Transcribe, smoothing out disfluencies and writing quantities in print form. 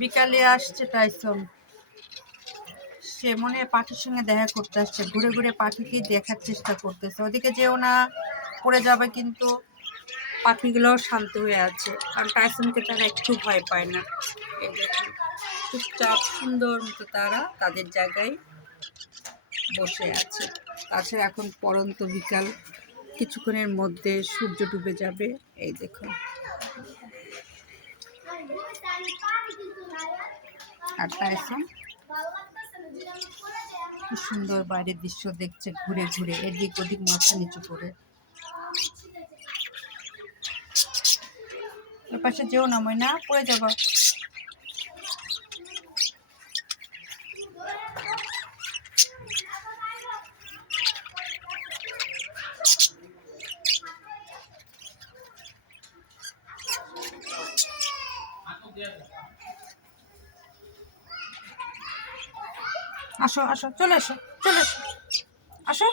বিকালে আসছে টাইসন, সে মনে হয় পাখির সঙ্গে দেখা করতে আসছে, ঘুরে ঘুরে পাখিকেই দেখার চেষ্টা করতেছে। ওদিকে যেও না, পড়ে যাবে। কিন্তু পাখিগুলোও শান্ত হয়ে আছে, কারণ টাইসনকে তারা একটু ভয় পায় না। এই দেখুন, চুপচাপ সুন্দর মতো তারা তাদের জায়গায় বসে আছে। তাছাড়া এখন পড়ন্ত বিকাল, কিছুক্ষণের মধ্যে সূর্য ডুবে যাবে। এই দেখুন, আর টাইসন কি সুন্দর বাইরের দৃশ্য দেখছে, ঘুরে ঘুরে এদিক ওদিক মাথা নিচু করে। ওর পাশে যেও না ময়না, পড়ে যাবো। আসো আসো, চলে আসো, চলে আসো, আসো।